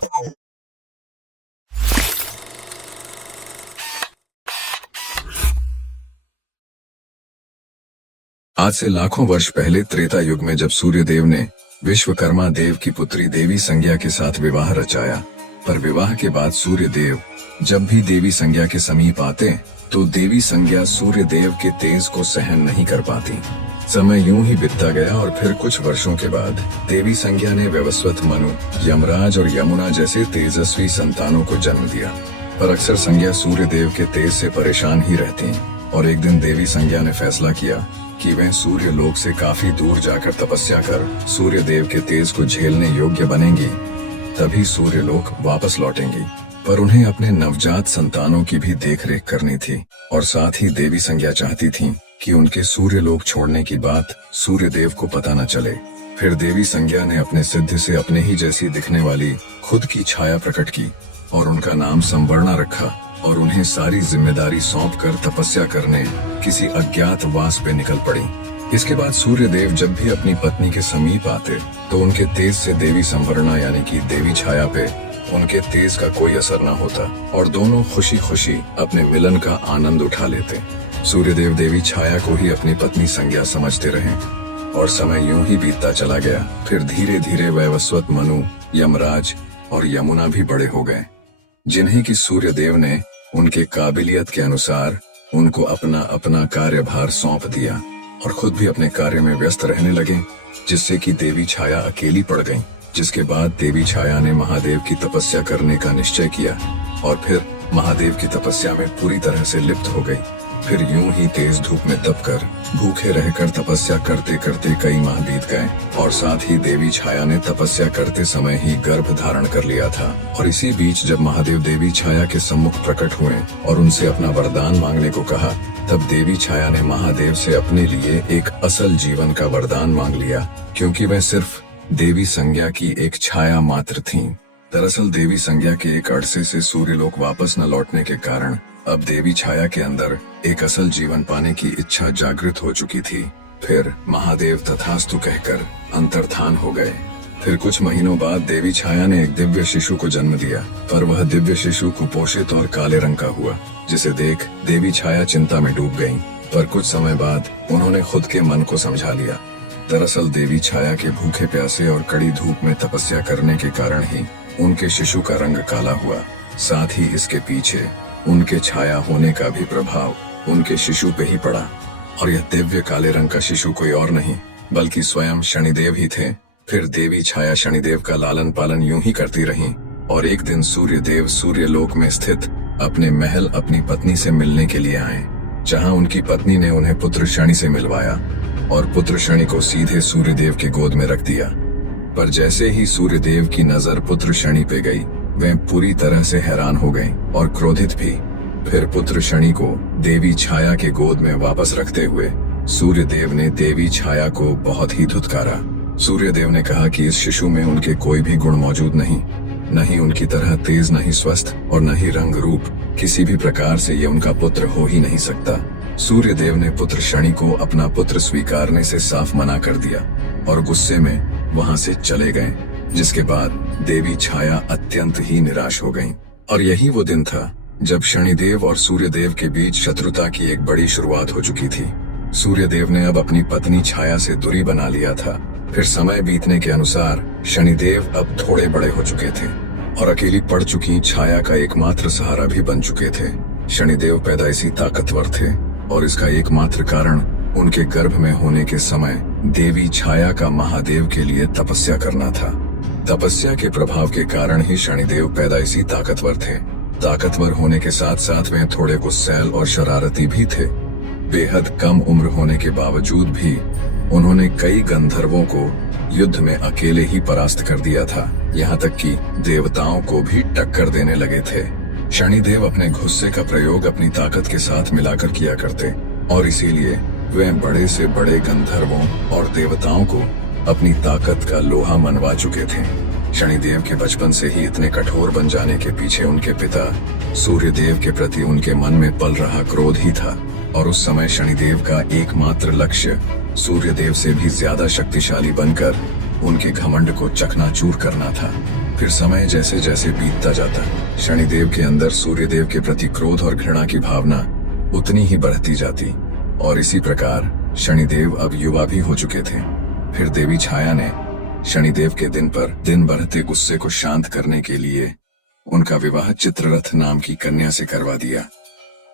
आज से लाखों वर्ष पहले त्रेता युग में जब सूर्य देव ने विश्वकर्मा देव की पुत्री देवी संज्ञा के साथ विवाह रचाया, पर विवाह के बाद सूर्य देव जब भी देवी संज्ञा के समीप आते तो देवी संज्ञा सूर्य देव के तेज को सहन नहीं कर पाती। समय यूं ही बीतता गया और फिर कुछ वर्षों के बाद देवी संज्ञा ने वैवस्वत मनु, यमराज और यमुना जैसे तेजस्वी संतानों को जन्म दिया। पर अक्सर संज्ञा सूर्य देव के तेज से परेशान ही रहती और एक दिन देवी संज्ञा ने फैसला किया कि वह सूर्य लोक से काफी दूर जाकर तपस्या कर सूर्य देव के तेज को झेलने योग्य बनेंगी, तभी सूर्य लोक वापस लौटेंगी। पर उन्हें अपने नवजात संतानों की भी देखरेख करनी थी और साथ ही देवी संज्ञा चाहती थी कि उनके सूर्य लोक छोड़ने की बात सूर्य देव को पता न चले। फिर देवी संज्ञा ने अपने सिद्ध से अपने ही जैसी दिखने वाली खुद की छाया प्रकट की और उनका नाम संवर्णा रखा और उन्हें सारी जिम्मेदारी सौंपकर तपस्या करने किसी अज्ञात वास पे निकल पड़ी। इसके बाद सूर्य देव जब भी अपनी पत्नी के समीप आते तो उनके तेज से देवी संवर्णा यानी कि देवी छाया पे उनके तेज का कोई असर न होता और दोनों खुशी खुशी अपने मिलन का आनंद उठा लेते। सूर्य देव देवी छाया को ही अपनी पत्नी संज्ञा समझते रहे और समय यूं ही बीतता चला गया। फिर धीरे धीरे वैवस्वत मनु, यमराज और यमुना भी बड़े हो गए, जिन्हें कि सूर्य देव ने उनके काबिलियत के अनुसार उनको अपना अपना कार्यभार सौंप दिया और खुद भी अपने कार्य में व्यस्त रहने लगे, जिससे कि देवी छाया अकेली पड़ गई। जिसके बाद देवी छाया ने महादेव की तपस्या करने का निश्चय किया और फिर महादेव की तपस्या में पूरी तरह से लिप्त हो गई। फिर यूं ही तेज धूप में तपकर भूखे रहकर तपस्या करते करते कई माह बीत गए और साथ ही देवी छाया ने तपस्या करते समय ही गर्भ धारण कर लिया था। और इसी बीच जब महादेव देवी छाया के सम्मुख प्रकट हुए और उनसे अपना वरदान मांगने को कहा, तब देवी छाया ने महादेव से अपने लिए एक असल जीवन का वरदान मांग लिया, क्योंकि वह सिर्फ देवी संज्ञा की एक छाया मात्र थीं। दरअसल देवी संज्ञा के एक अरसे से सूर्यलोक वापस न लौटने के कारण अब देवी छाया के अंदर एक असल जीवन पाने की इच्छा जागृत हो चुकी थी। फिर महादेव तथास्तु कहकर अंतर्धान हो गए। फिर कुछ महीनों बाद देवी छाया ने एक दिव्य शिशु को जन्म दिया, पर वह दिव्य शिशु कुपोषित और काले रंग का हुआ, जिसे देख देवी छाया चिंता में डूब गईं। पर कुछ समय बाद उन्होंने खुद के मन को समझा लिया। दरअसल देवी छाया के भूखे प्यासे और कड़ी धूप में तपस्या करने के कारण ही उनके शिशु का रंग काला हुआ। साथ ही इसके पीछे उनके छाया होने का भी प्रभाव उनके शिशु पे ही पड़ा और यह दिव्य काले रंग का शिशु कोई और नहीं बल्कि स्वयं शनिदेव ही थे। फिर देवी छाया शनिदेव का लालन पालन यूं ही करती रहीं और एक दिन सूर्य देव सूर्यलोक में स्थित अपने महल अपनी पत्नी से मिलने के लिए आए, जहां उनकी पत्नी ने उन्हें पुत्र शनि से मिलवाया और पुत्र शनि को सीधे सूर्यदेव के गोद में रख दिया। पर जैसे ही सूर्यदेव की नजर पुत्र शनि पे गई, वे पूरी तरह से हैरान हो गए और क्रोधित भी। फिर पुत्र शनि को देवी छाया के गोद में वापस रखते हुए सूर्यदेव ने देवी छाया को बहुत ही धुतकारा। सूर्यदेव ने कहा कि इस शिशु में उनके कोई भी गुण मौजूद नहीं, न ही उनकी तरह तेज, न ही स्वस्थ और न ही रंग रूप, किसी भी प्रकार से ये उनका पुत्र हो ही नहीं सकता। सूर्यदेव ने पुत्र शनि को अपना पुत्र स्वीकारने से साफ मना कर दिया और गुस्से में वहां से चले गए, जिसके बाद देवी छाया अत्यंत ही निराश हो गईं। और यही वो दिन था जब शनिदेव और सूर्यदेव के बीच शत्रुता की एक बड़ी शुरुआत हो चुकी थी। सूर्यदेव ने अब अपनी पत्नी छाया से दूरी बना लिया था। फिर समय बीतने के अनुसार शनिदेव अब थोड़े बड़े हो चुके थे और अकेली पड़ चुकी छाया का एकमात्र सहारा भी बन चुके थे। शनिदेव पैदाइशी ताकतवर थे और इसका एकमात्र कारण उनके गर्भ में होने के समय देवी छाया का महादेव के लिए तपस्या करना था। तपस्या के प्रभाव के कारण ही शनिदेव पैदाइशी ताकतवर थे। ताकतवर होने के साथ साथ वे थोड़े गुस्सैल और शरारती भी थे। बेहद कम उम्र होने के बावजूद भी उन्होंने कई गंधर्वों को युद्ध में अकेले ही परास्त कर दिया था, यहाँ तक कि देवताओं को भी टक्कर देने लगे थे। शनिदेव अपने गुस्से का प्रयोग अपनी ताकत के साथ मिलाकर किया करते और इसीलिए वे बड़े से बड़े गंधर्वों और देवताओं को अपनी ताकत का लोहा मनवा चुके थे। शनिदेव के बचपन से ही इतने कठोर बन जाने के पीछे उनके पिता सूर्यदेव के प्रति उनके मन में पल रहा क्रोध ही था और उस समय शनिदेव का एकमात्र लक्ष्य सूर्यदेव से भी ज्यादा शक्तिशाली बनकर उनके घमंड को चकनाचूर करना था। फिर समय जैसे जैसे बीतता जाता, शनिदेव के अंदर सूर्यदेव के प्रति क्रोध और घृणा की भावना उतनी ही बढ़ती जाती, और इसी प्रकार शनिदेव अब युवा भी हो चुके थे। फिर देवी छाया ने शनिदेव के दिन पर दिन बढ़ते गुस्से को शांत करने के लिए उनका विवाह चित्ररथ नाम की कन्या से करवा दिया,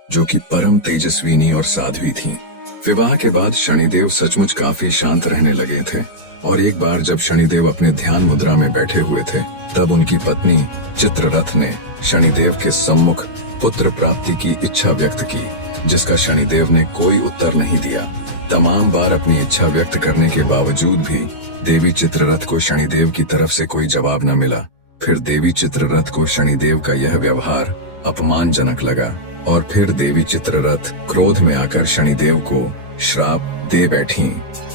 जो कि परम तेजस्विनी और साध्वी थी। विवाह के बाद शनिदेव सचमुच काफी शांत रहने लगे थे, और एक बार जब शनिदेव अपने ध्यान मुद्रा में बैठे हुए थे, तब उनकी पत्नी चित्ररथ ने शनिदेव के सम्मुख पुत्र प्राप्ति की इच्छा व्यक्त की, जिसका शनिदेव ने कोई उत्तर नहीं दिया। तमाम बार अपनी इच्छा व्यक्त करने के बावजूद भी देवी चित्ररथ को शनिदेव की तरफ से कोई जवाब न मिला। फिर देवी चित्ररथ को शनिदेव का यह व्यवहार अपमानजनक लगा, और फिर देवी चित्ररथ क्रोध में आकर शनिदेव को श्राप दे बैठी।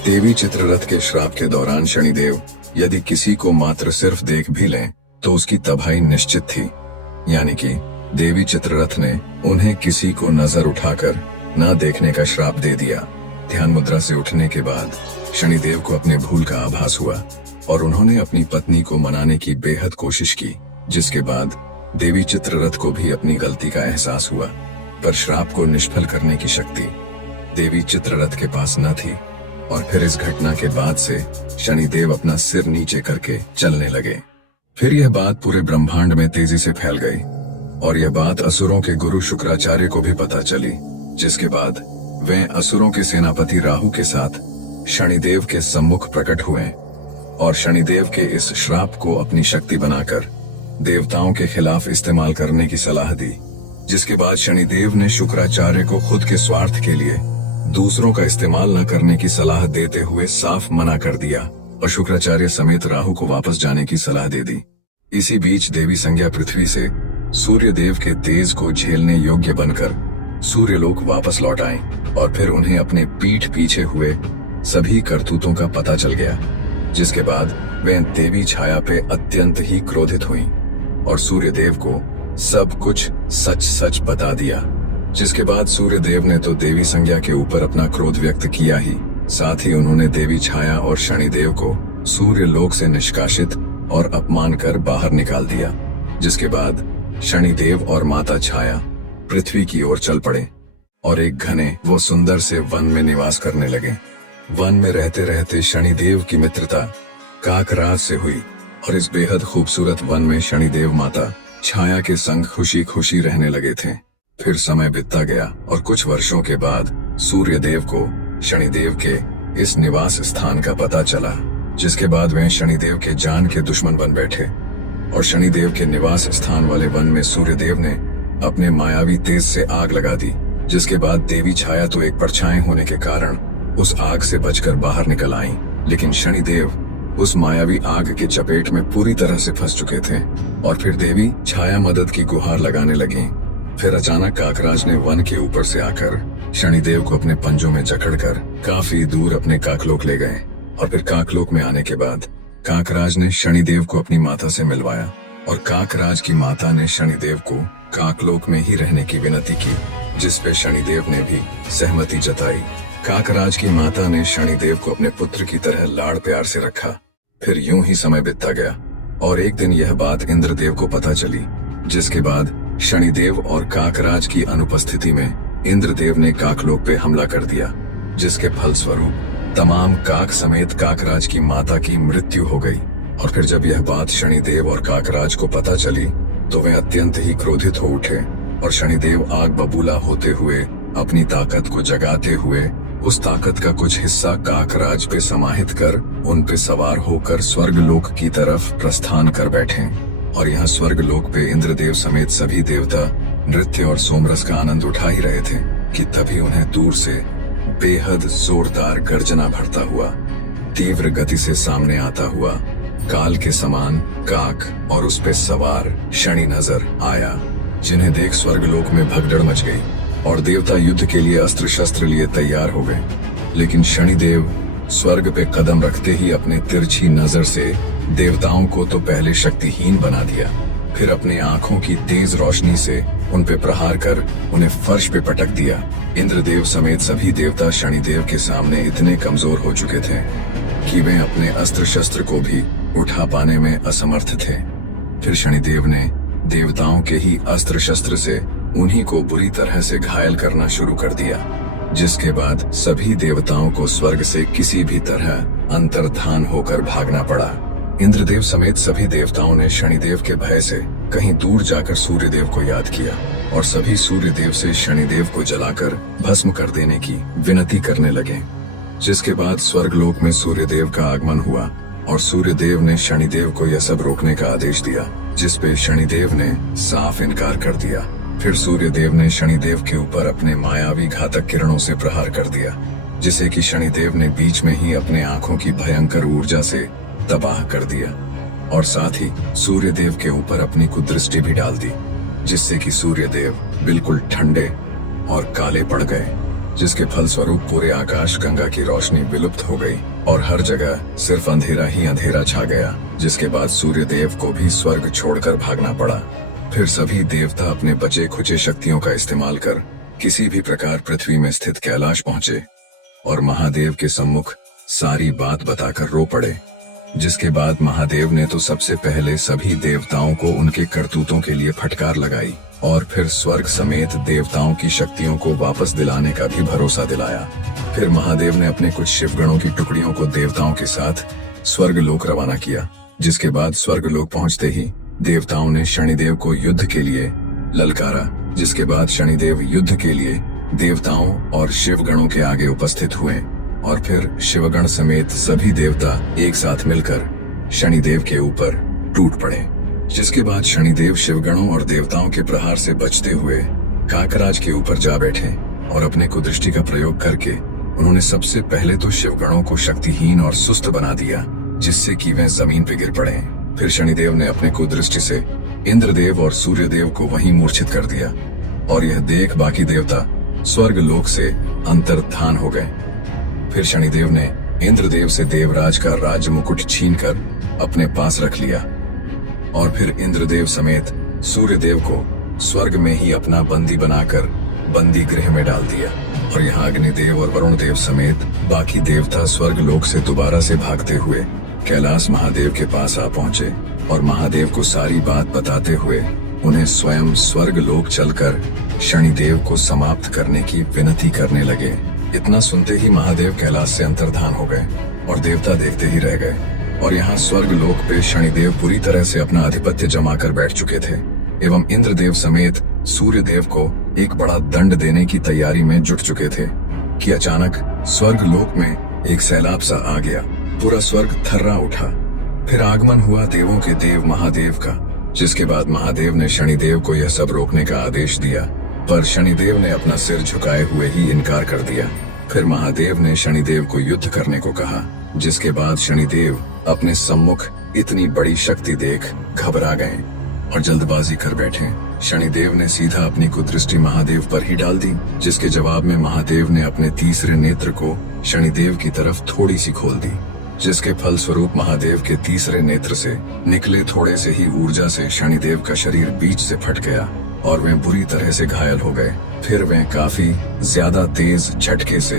देवी चित्ररथ के श्राप के दौरान शनिदेव यदि किसी को मात्र सिर्फ देख भी लें तो उसकी तबाही निश्चित थी, यानी कि देवी चित्ररथ ने उन्हें किसी को नजर उठाकर न देखने का श्राप दे दिया। ध्यान मुद्रा से उठने के बाद शनिदेव को अपने भूल का आभास हुआ, और उन्होंने अपनी पत्नी को मनाने की बेहद कोशिश की, जिसके बाद देवी चित्ररथ को भी अपनी गलती का एहसास हुआ, पर श्राप को निष्फल करने की शक्ति देवी चित्ररथ के पास न थी। और फिर इस घटना के बाद से शनिदेव अपना सिर नीचे करके चलने लगे। फिर यह बात पूरे ब्रह्मांड में तेजी से फैल गई, और यह बात असुरों के गुरु शुक्राचार्य को भी पता चली, जिसके बाद वे असुरों के सेनापति राहु के साथ शनिदेव के सम्मुख प्रकट हुए, और शनिदेव के इस श्राप को अपनी शक्ति बनाकर देवताओं के खिलाफ इस्तेमाल करने की सलाह दी, जिसके बाद शनिदेव ने शुक्राचार्य को खुद के स्वार्थ के लिए दूसरों का इस्तेमाल न करने की सलाह देते हुए साफ मना कर दिया, और शुक्राचार्य समेत राहु को वापस जाने की सलाह दे दी। इसी बीच देवी संज्ञा पृथ्वी से सूर्यदेव के तेज को झेलने योग्य बनकर सूर्यलोक वापस लौट आए, और फिर उन्हें अपने पीठ पीछे हुए सभी करतूतों का पता चल गया, जिसके बाद वे देवी छाया पे अत्यंत ही क्रोधित हुईं, और सूर्यदेव को सब कुछ सच सच बता दिया। जिसके बाद सूर्यदेव ने तो देवी संज्ञा के ऊपर अपना क्रोध व्यक्त किया ही, साथ ही उन्होंने देवी छाया और शनिदेव को सूर्यलोक से निष्कासित और अपमान कर बाहर निकाल दिया। जिसके बाद शनिदेव और माता छाया पृथ्वी की ओर चल पड़े, और एक घने वो सुंदर से वन में निवास करने लगे। वन में रहते रहते शनिदेव की मित्रता काकराज से हुई, और इस बेहद खूबसूरत वन में शनिदेव माता छाया के संग खुशी खुशी रहने लगे थे। फिर समय बीतता गया, और कुछ वर्षों के बाद सूर्यदेव को शनिदेव के इस निवास स्थान का पता चला, जिसके बाद वे शनिदेव के जान के दुश्मन बन बैठे, और शनिदेव के निवास स्थान वाले वन में सूर्यदेव ने अपने मायावी तेज से आग लगा दी। जिसके बाद देवी छाया तो एक परछाई होने के कारण उस आग से बचकर बाहर निकल आईं, लेकिन शनिदेव उस मायावी आग के चपेट में पूरी तरह से फंस चुके थे। और फिर देवी छाया मदद की गुहार लगाने लगी। फिर अचानक काकराज ने वन के ऊपर से आकर शनिदेव को अपने पंजों में जकड़कर काफी दूर अपने काकलोक ले गए, और फिर काकलोक में आने के बाद काकराज ने शनिदेव को अपनी माता से मिलवाया, और काकराज की माता ने शनिदेव को काकलोक में ही रहने की विनती की, जिस पे शनिदेव ने भी सहमति जताई। काकराज की माता ने शनिदेव को अपने पुत्र की तरह लाड़ प्यार से रखा। फिर यूं ही समय बीतता गया, और एक दिन यह बात इंद्रदेव को पता चली, जिसके बाद शनिदेव और काकराज की अनुपस्थिति में इंद्रदेव ने काकलोक पे हमला कर दिया, जिसके फलस्वरूप तमाम काक समेत काकराज की माता की मृत्यु हो गई। और फिर जब यह बात शनिदेव और काकराज को पता चली तो वे अत्यंत ही क्रोधित हो उठे, और शनिदेव आग बबूला होते हुए अपनी ताकत को जगाते हुए उस ताकत का कुछ हिस्सा काकराज पे समाहित कर उन पे सवार होकर स्वर्गलोक की तरफ प्रस्थान कर बैठे। और यहाँ स्वर्गलोक पे इंद्रदेव समेत सभी देवता नृत्य और सोमरस का आनंद उठा ही रहे थे कि तभी उन्हें दूर से बेहद जोरदार गर्जना भरता हुआ तीव्र गति से सामने आता हुआ काल के समान काक और उस पे सवार शनि नजर आया, जिन्हें देख स्वर्गलोक में भगदड़ मच गई और देवता युद्ध के लिए अस्त्र शस्त्र लिए तैयार हो गए। लेकिन शनिदेव स्वर्ग पे कदम रखते ही अपने तिरछी नजर से देवताओं को तो पहले शक्तिहीन बना दिया, फिर अपने आंखों की तेज रोशनी से उन पे प्रहार कर उन्हें फर्श पे पटक दिया। इंद्रदेव समेत सभी देवता शनिदेव के सामने इतने कमजोर हो चुके थे कि वे अपने अस्त्र शस्त्र को भी उठा पाने में असमर्थ थे। फिर शनिदेव ने देवताओं के ही अस्त्र शस्त्र से उन्हीं को बुरी तरह से घायल करना शुरू कर दिया, जिसके बाद सभी देवताओं को स्वर्ग से किसी भी तरह अंतर्धान होकर भागना पड़ा। इंद्रदेव समेत सभी देवताओं ने शनिदेव के भय से कहीं दूर जाकर सूर्यदेव को याद किया और सभी सूर्यदेव से शनिदेव को जलाकर भस्म कर देने की विनती करने लगे। जिसके बाद स्वर्गलोक में सूर्यदेव का आगमन हुआ और सूर्यदेव ने शनिदेव को यह सब रोकने का आदेश दिया, जिसपे शनिदेव ने साफ इनकार कर दिया। फिर सूर्यदेव ने शनिदेव के ऊपर अपने मायावी घातक किरणों से प्रहार कर दिया, जिसे कि शनिदेव ने बीच में ही अपने आंखों की भयंकर ऊर्जा से तबाह कर दिया और साथ ही सूर्यदेव के ऊपर अपनी कुदृष्टि भी डाल दी, जिससे कि सूर्यदेव बिल्कुल ठंडे और काले पड़ गए, जिसके फलस्वरूप पूरे आकाश गंगा की रोशनी विलुप्त हो गई और हर जगह सिर्फ अंधेरा ही अंधेरा छा गया। जिसके बाद सूर्यदेव को भी स्वर्ग छोड़कर भागना पड़ा। फिर सभी देवता अपने बचे खुचे शक्तियों का इस्तेमाल कर किसी भी प्रकार पृथ्वी में स्थित कैलाश पहुंचे और महादेव के सम्मुख सारी बात बताकर रो पड़े। जिसके बाद महादेव ने तो सबसे पहले सभी देवताओं को उनके करतूतों के लिए फटकार लगाई और फिर स्वर्ग समेत देवताओं की शक्तियों को वापस दिलाने का भी भरोसा दिलाया। फिर महादेव ने अपने कुछ शिवगणों की टुकड़ियों को देवताओं के साथ स्वर्गलोक रवाना किया। जिसके बाद स्वर्गलोक पहुंचते ही देवताओं ने शनिदेव को युद्ध के लिए ललकारा। जिसके बाद शनिदेव युद्ध के लिए देवताओं और शिवगणों के आगे उपस्थित हुए और फिर शिवगण समेत सभी देवता एक साथ मिलकर शनिदेव के ऊपर टूट पड़े। जिसके बाद शनिदेव शिवगणों और देवताओं के प्रहार से बचते हुए काकराज के ऊपर जा बैठे और अपने कुदृष्टि का प्रयोग करके उन्होंने सबसे पहले तो शिवगणों को शक्तिहीन और सुस्त बना दिया, जिससे कि वे जमीन पर गिर पड़े। फिर शनिदेव ने अपने कुदृष्टि से इंद्रदेव और सूर्यदेव को वहीं मूर्छित कर दिया और यह देख बाकी देवता स्वर्ग लोक से अंतर्धान हो गए। फिर शनिदेव ने इंद्रदेव से देवराज का राज्य मुकुट छीनकर अपने पास रख लिया और फिर इंद्रदेव समेत सूर्यदेव को स्वर्ग में ही अपना बंदी बनाकर बंदी गृह में डाल दिया और यहाँ अग्निदेव और वरुण देव समेत बाकी देवता स्वर्ग लोक से दोबारा से भागते हुए कैलाश महादेव के पास आ पहुंचे और महादेव को सारी बात बताते हुए उन्हें स्वयं स्वर्ग लोक चलकर शनिदेव को समाप्त करने की विनती करने लगे। इतना सुनते ही महादेव कैलाश से अंतर्धान हो गए और देवता देखते ही रह गए और यहाँ स्वर्ग लोक पे शनिदेव पूरी तरह से अपना आधिपत्य जमाकर बैठ चुके थे एवं इंद्रदेव समेत सूर्यदेव को एक बड़ा दंड देने की तैयारी में जुट चुके थे कि अचानक स्वर्ग लोक में एक सैलाब सा आ गया। पूरा स्वर्ग थर्रा उठा। फिर आगमन हुआ देवों के देव महादेव का, जिसके बाद महादेव ने शनिदेव को यह सब रोकने का आदेश दिया, पर शनिदेव ने अपना सिर झुकाए हुए ही इनकार कर दिया। फिर महादेव ने शनिदेव को युद्ध करने को कहा, जिसके बाद शनिदेव अपने सम्मुख इतनी बड़ी शक्ति देख घबरा गए और जल्दबाजी कर बैठे। शनिदेव ने सीधा अपनी कुदृष्टि महादेव पर ही डाल दी, जिसके जवाब में महादेव ने अपने तीसरे नेत्र को शनिदेव की तरफ थोड़ी सी खोल दी, जिसके फल स्वरूप महादेव के तीसरे नेत्र से निकले थोड़े से ही ऊर्जा से शनिदेव का शरीर बीच से फट गया और वे बुरी तरह से घायल हो गए। फिर वे काफी ज्यादा तेज झटके से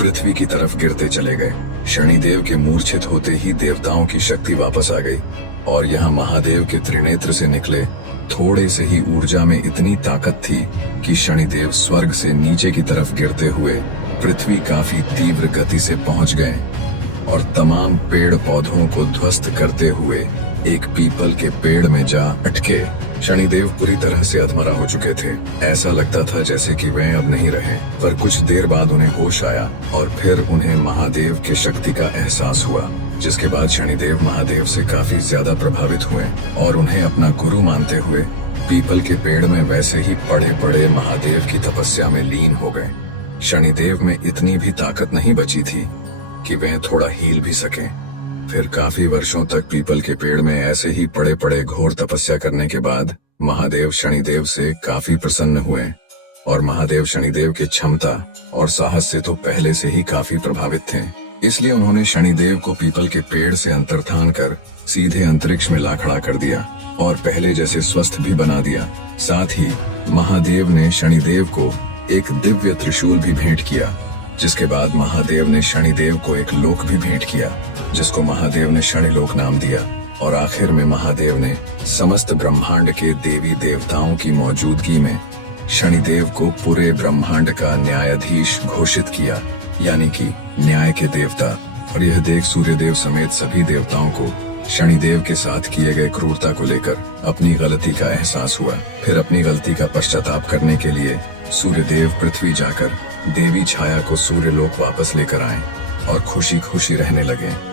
पृथ्वी की तरफ गिरते चले गए। शनिदेव के मूर्छित होते ही देवताओं की शक्ति वापस आ गई और यहाँ महादेव के त्रिनेत्र से निकले थोड़े से ही ऊर्जा में इतनी ताकत थी कि शनिदेव स्वर्ग से नीचे की तरफ गिरते हुए पृथ्वी काफी तीव्र गति से पहुंच गए और तमाम पेड़ पौधों को ध्वस्त करते हुए एक पीपल के पेड़ में जा अटके। शनिदेव पूरी तरह से अधमरा हो चुके थे। ऐसा लगता था जैसे कि वे अब नहीं रहे, पर कुछ देर बाद उन्हें होश आया और फिर उन्हें महादेव की शक्ति का एहसास हुआ, जिसके बाद शनिदेव महादेव से काफी ज्यादा प्रभावित हुए और उन्हें अपना गुरु मानते हुए पीपल के पेड़ में वैसे ही पड़े पड़े महादेव की तपस्या में लीन हो गए। शनिदेव में इतनी भी ताकत नहीं बची थी कि वे थोड़ा हील भी सके। फिर काफी वर्षों तक पीपल के पेड़ में ऐसे ही पड़े पड़े घोर तपस्या करने के बाद महादेव शनिदेव से काफी प्रसन्न हुए और महादेव शनिदेव की क्षमता और साहस से तो पहले से ही काफी प्रभावित थे। इसलिए उन्होंने शनिदेव को पीपल के पेड़ से अंतर्धान कर सीधे अंतरिक्ष में ला खड़ा कर दिया और पहले जैसे स्वस्थ भी बना दिया। साथ ही महादेव ने शनिदेव को एक दिव्य त्रिशूल भी भेंट किया, जिसके बाद महादेव ने शनिदेव को एक लोक भी भेंट किया, जिसको महादेव ने शनिलोक नाम दिया और आखिर में महादेव ने समस्त ब्रह्मांड के देवी देवताओं की मौजूदगी में शनिदेव को पूरे ब्रह्मांड का न्यायाधीश घोषित किया, यानी कि न्याय के देवता। और यह देख सूर्यदेव समेत सभी देवताओं को शनिदेव के साथ किए गए क्रूरता को लेकर अपनी गलती का एहसास हुआ। फिर अपनी गलती का पश्चाताप करने के लिए सूर्यदेव पृथ्वी जाकर देवी छाया को सूर्यलोक वापस लेकर आए और खुशी खुशी रहने लगे।